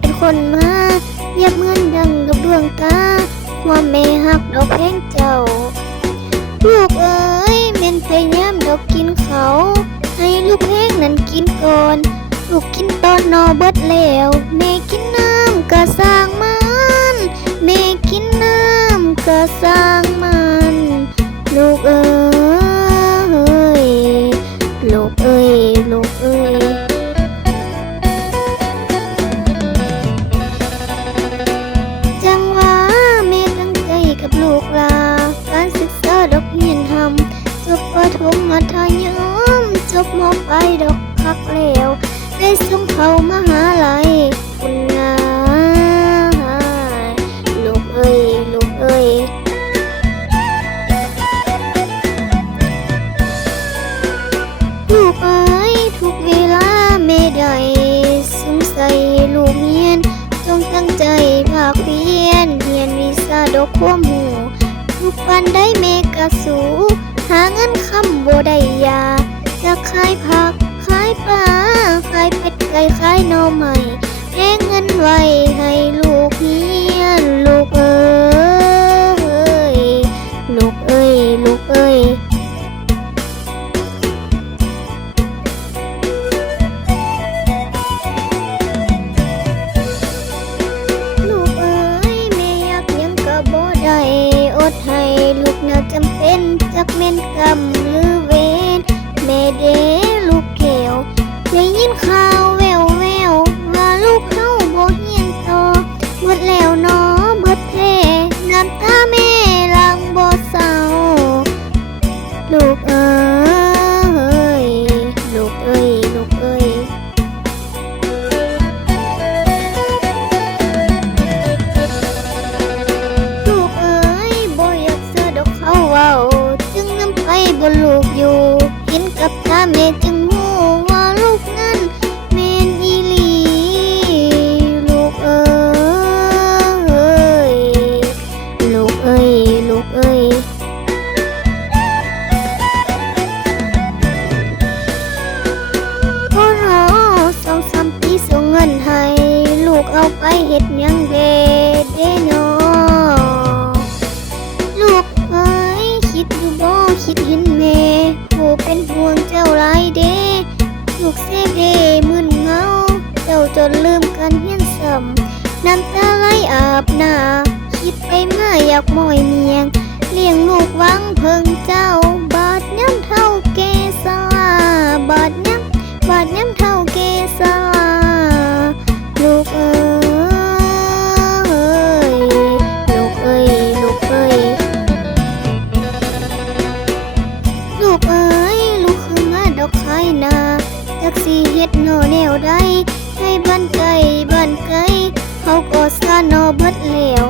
เป็นคนมาเยียบเงินดังกับดวงตาความแม่หักดอกเพลงเจ้าลูกเอ๋ยเม่นพยายามดอกกินเขาให้ลูกเพลงนั้นกินก่อนลูกกินตอนนอเบิดแล้วแม่กินน้ำก็สร้างมันแม่กินน้ำก็สร้างมันลูกเอ๋ยลูกเอ๋ยลูกเอ๋ยจังว่าแม่ตั้งใจกับลูกลาการศึกษาดอกเรียนทำจบประถมมัธยมจบม.ปลายดอกคักแล้วได้ส่งเข้ามหาลัยคุณงายลูกเอ้ยลูกเอ้ยลูกเอ้ยทุกเวลาแม่ได้สงสัยลูกเรียนจงตั้งใจภาคเรียนวิชาดอกความหูทุกวันได้แม่กะสูหาเงินคำบ่ได้ยาจะขายผักขายปลาขายเป็ดไก่ขายหน่อไม้แลกเงินไว้ให้ลูกเรียนลูกเอ้ยลูกเอ้ยลูกเอ้ยลูกเอ้ยแม่อยากหยังก็บ่ได้อดให้ลูกน่าจำเป็นจักแม่นกรรมหรือเวรแม่เด้ลูกแก้วได้ยินข่าวแววว่าลูกเฮาบ่เรียนต่อหมดแล้วเนาะเบิดแท้น้ำตาแม่หลังบ่เศร้าลูกเอ้ยลูกเอ้ยลูกเอ้ยลูกเอ้ยบ่อยากเสือดอกเขาเว้าจึงนำไปบ่ลูกอยู่เห็นกับตาแม่จึงฮู้ว่าลูกนั้นแม่นอีหลีลูกเอ้ยลูกเอ้ยลูกเอ้ยพอรอ2-3 ปีส่งเงินให้ลูกเอาไปเฮ็ดหยังเด้เนาะลูกเอ้ยคิดอยู่บ่คิดเห็นแม่ผู้เป็นห่วงเจ้าหลายเด้ลูกเสพเดมึนเงาเจ้าจนลืมกันเฮียนซ้ำน้ำตาไหลอาบหน้าคิดไปมาอยากม้อยเมียงเลี้ยงลูกหวังเพิ่งเจ้าบาดย้ำเท่าเกษาบาดย้ำเท่าเกษาลูกเอ้ยลูกเอ้ยลูกเอ้ยลูกเอ้ยลูกคือมาดอกไข่นาจักสิเฮ็ดโนแนวใดให้บ้านไกลเขาก็สาโนเบิดแล้ว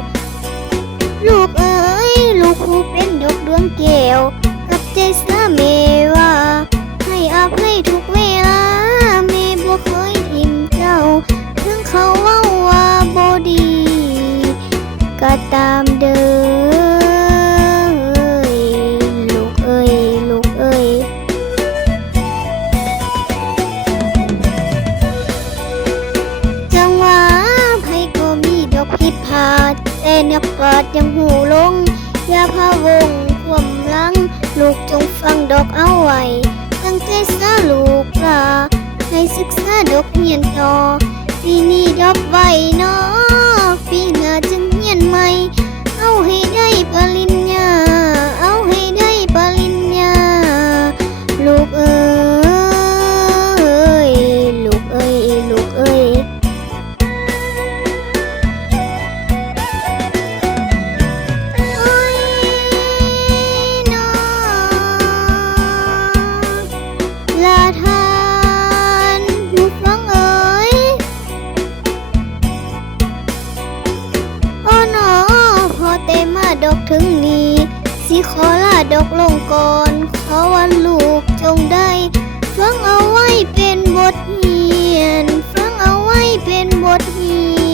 ลูกเอ้ยลูกผู้เป็นดอกดวงแก้วกับใจสาแม่ว่าให้อภัยทุกเวลาแม่บ่เคยทิมเจ้าถึงเขาเว้าว่าบ่ดีก็ตามเด้อลูกเอ้ยลูกเอ้ยจังว่าไผก็มีดอกผิดพลาดแต่นักปราชญ์ยังหูลงอย่าพะวงความหลังลูกจงฟังดอกเอาไว้ตั้งใจซะลูกลาให้ศึกษาดอกเรียนต่อปีนี้ดอกไว้เนาะปีหน้าจึงเรียนใหม่เอาให้ได้ปริญญาเอาให้ได้ปริญญาลูกเอ้ยลูกเอ้ยลูกเอ้ยโอ้ยน้อลาทานลูกฟังเอ้ยโอ้น้อพอแต่มาดอกถึงนี้สิขอลาดอกลงก่อนขอวันลูกจงได้ฟังเอาไว้เป็นบทเรียนฟังเอาไว้เป็นบทเรี